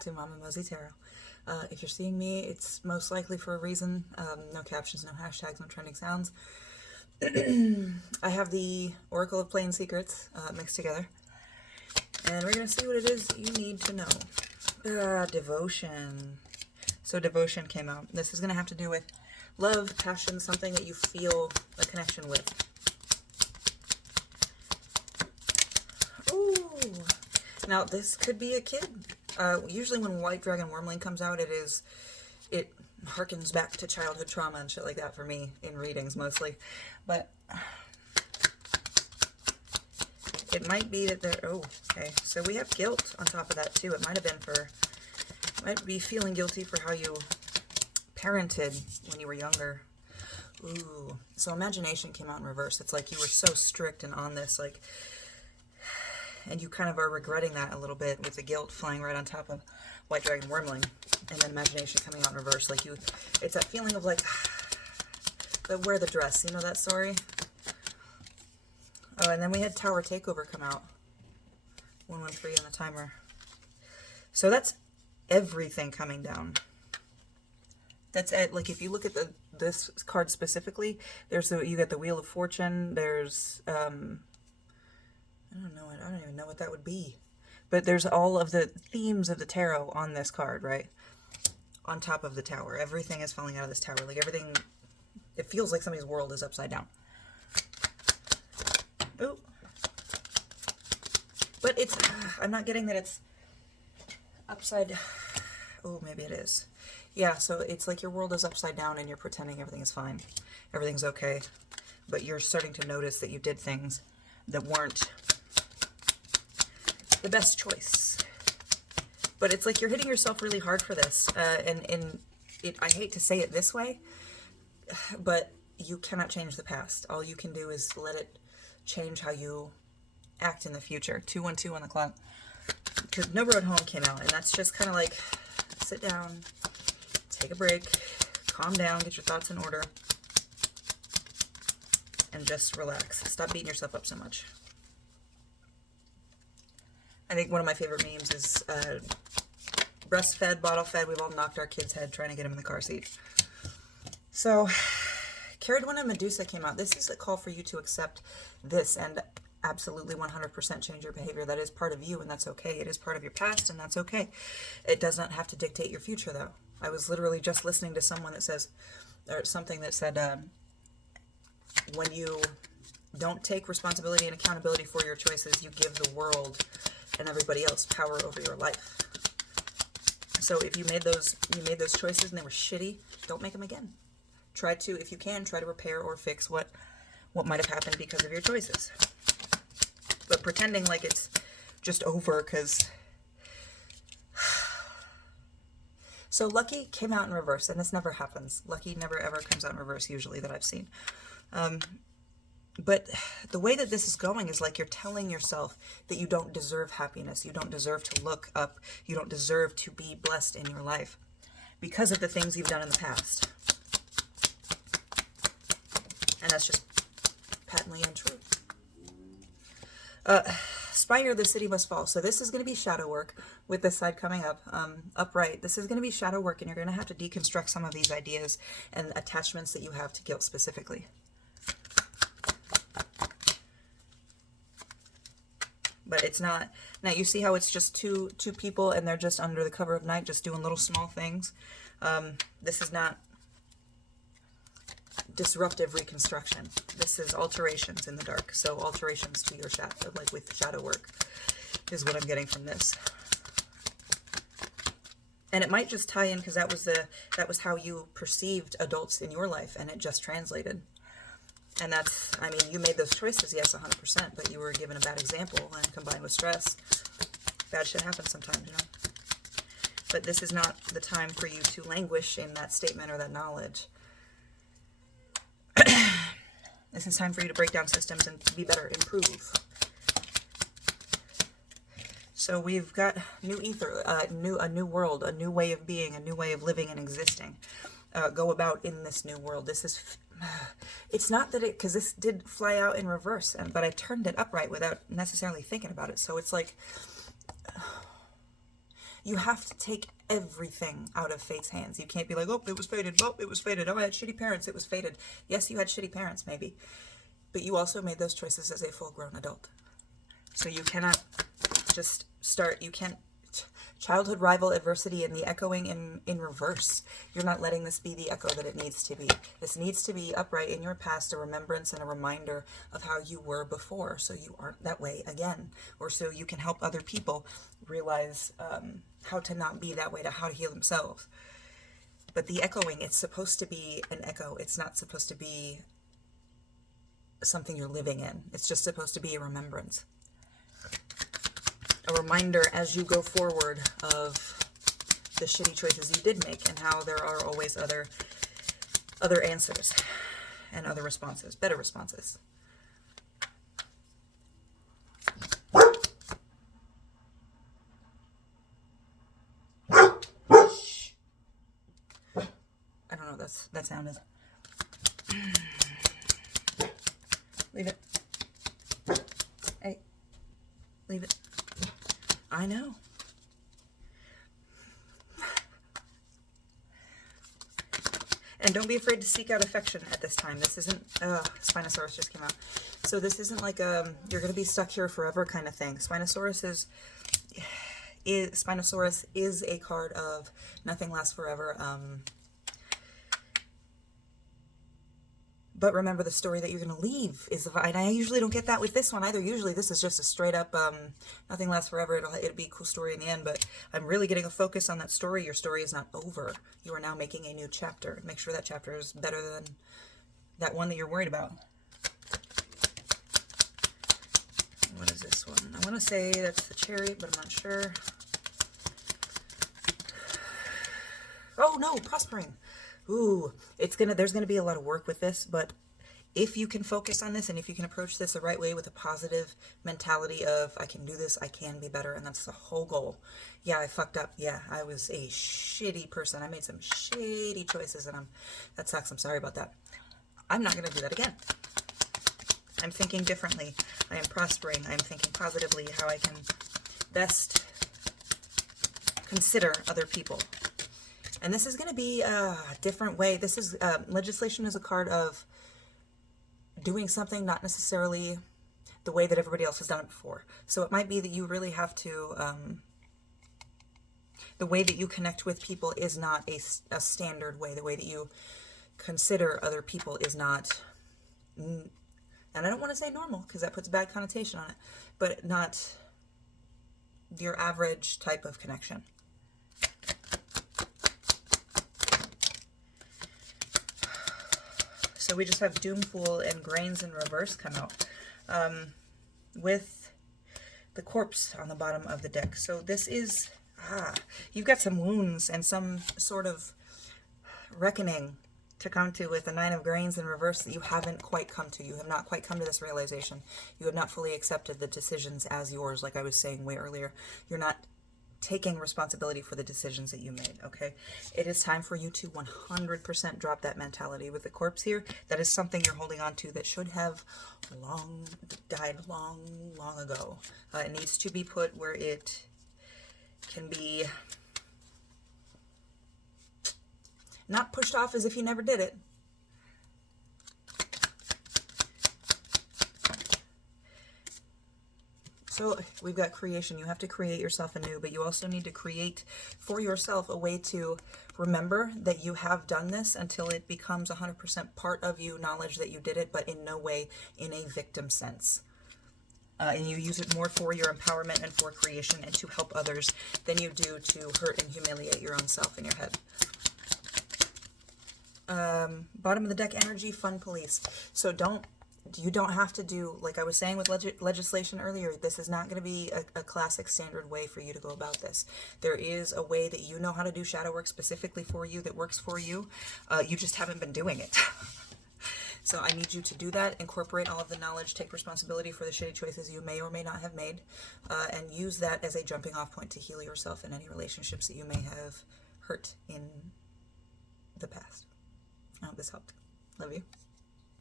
to Mama Mosey Tarot. If you're seeing me, it's most likely for a reason. No captions, no hashtags, no trending sounds. I have the Oracle of Plain Secrets mixed together. And we're going to see what it is that you need to know. Devotion. So devotion came out. This is going to have to do with love, passion, something that you feel a connection with. Ooh. Now, this could be a kid. Usually when White Dragon Wormling comes out, it harkens back to childhood trauma and shit like that for me in readings mostly. But it might be that they're, oh, okay. So we have guilt on top of that too. It might have been might be feeling guilty for how you parented when you were younger. Ooh. So imagination came out in reverse. It's like you were so strict and on this, like, and you kind of are regretting that a little bit with the guilt flying right on top of White Dragon Wormling, and then imagination coming out in reverse. Like it's that feeling of like, but wear the dress, you know that story? Oh, and then we had Tower Takeover come out. 113 on the timer. So that's everything coming down. That's it. Like if you look at this card specifically, you got the Wheel of Fortune. There's I don't even know what that would be. But there's all of the themes of the tarot on this card, right? On top of the tower. Everything is falling out of this tower. Like everything, it feels like somebody's world is upside down. Ooh. But I'm not getting that it's upside. Oh, maybe it is. Yeah, so it's like your world is upside down and you're pretending everything is fine. Everything's okay. But you're starting to notice that you did things that weren't the best choice. But it's like you're hitting yourself really hard for this. I hate to say it this way, but you cannot change the past. All you can do is let it change how you act in the future. 212 on the clock. Because No Road Home came out, and that's just kind of like, sit down, take a break, calm down, get your thoughts in order, and just relax. Stop beating yourself up so much. I think one of my favorite memes is breastfed, bottle fed. We've all knocked our kid's head trying to get him in the car seat. So, Caradonna Medusa came out. This is a call for you to accept this and absolutely 100% change your behavior. That is part of you, and that's okay. It is part of your past, and that's okay. It does not have to dictate your future, though. I was literally just listening to someone that says, or something that said, when you don't take responsibility and accountability for your choices, you give the world and everybody else power over your life. So if you made those choices and they were shitty, don't make them again. Try to, if you can, try to repair or fix what might have happened because of your choices. But pretending like it's just over because... So Lucky came out in reverse, and this never happens. Lucky never ever comes out in reverse usually that I've seen. But the way that this is going is like you're telling yourself that you don't deserve happiness. You don't deserve to look up. You don't deserve to be blessed in your life because of the things you've done in the past. And that's just patently untrue. Spire, the city must fall. So this is going to be shadow work with this side coming up, upright. This is going to be shadow work, and you're going to have to deconstruct some of these ideas and attachments that you have to guilt specifically. But it's not, now you see how it's just two people and they're just under the cover of night just doing little small things. This is not disruptive reconstruction. This is alterations in the dark. So alterations to your shadow, like with shadow work, is what I'm getting from this. And it might just tie in because that was how you perceived adults in your life, and it just translated. And that's, I mean, you made those choices, yes, 100%, but you were given a bad example, and combined with stress, bad shit happens sometimes, you know. But this is not the time for you to languish in that statement or that knowledge. This is time for you to break down systems and be better, improve. So we've got new ether, a new world, a new way of being, a new way of living and existing. Go about in this new world. This is, it's not that because this did fly out in reverse, but I turned it upright without necessarily thinking about it. So it's like, You have to take everything out of fate's hands. You can't be like, oh, it was fated. Oh, it was fated. Oh, I had shitty parents. It was fated. Yes, you had shitty parents, maybe. But you also made those choices as a full-grown adult. So you cannot just start, you can't, childhood rival adversity and the echoing in reverse. You're not letting this be the echo that it needs to be. This needs to be upright in your past, a remembrance and a reminder of how you were before, so you aren't that way again, or so you can help other people realize how to not be that way, to how to heal themselves. But the echoing, it's supposed to be an echo. It's not supposed to be something you're living in. It's just supposed to be a remembrance. A reminder as you go forward of the shitty choices you did make and how there are always other answers and other responses, better responses. I don't know what that sound is. Leave it. Hey, leave it. I know. And don't be afraid to seek out affection at this time. This isn't, Spinosaurus just came out. So this isn't like you're going to be stuck here forever kind of thing. Spinosaurus is a card of nothing lasts forever. But remember, the story that you're going to leave is the, and I usually don't get that with this one either. Usually this is just a straight up, nothing lasts forever. It'll be a cool story in the end, but I'm really getting a focus on that story. Your story is not over. You are now making a new chapter. Make sure that chapter is better than that one that you're worried about. What is this one? I want to say that's the Chariot, but I'm not sure. Oh no, Prospering. Ooh, there's gonna be a lot of work with this, but if you can focus on this and if you can approach this the right way with a positive mentality of I can do this, I can be better, and that's the whole goal. Yeah, I fucked up. Yeah, I was a shitty person. I made some shitty choices, and that sucks. I'm sorry about that. I'm not gonna do that again. I'm thinking differently. I am prospering. I'm thinking positively how I can best consider other people. And this is going to be a different way. This is, legislation is a card of doing something not necessarily the way that everybody else has done it before. So it might be that you really have to, the way that you connect with people is not a standard way. The way that you consider other people is not, and I don't want to say normal because that puts a bad connotation on it, but not your average type of connection. So we just have Doomfool and Grains in reverse come out with the Corpse on the bottom of the deck. So this is, you've got some wounds and some sort of reckoning to come to with the Nine of Grains in reverse that you haven't quite come to. You have not quite come to this realization. You have not fully accepted the decisions as yours, like I was saying way earlier. You're not taking responsibility for the decisions that you made, okay? It is time for you to 100% drop that mentality. With the Corpse here, that is something you're holding on to that should have died long ago. It needs to be put where it can be not pushed off as if you never did it. So we've got creation. You have to create yourself anew, but you also need to create for yourself a way to remember that you have done this until it becomes 100% part of you, knowledge that you did it, but in no way in a victim sense. And you use it more for your empowerment and for creation and to help others than you do to hurt and humiliate your own self in your head. Bottom of the deck energy, Fun Police. So you don't have to do, like I was saying with legislation earlier, this is not going to be a classic standard way for you to go about this. There is a way that you know how to do shadow work specifically for you that works for you. You just haven't been doing it. So I need you to do that, incorporate all of the knowledge, take responsibility for the shitty choices you may or may not have made, and use that as a jumping off point to heal yourself in any relationships that you may have hurt in the past. I hope this helped. Love you.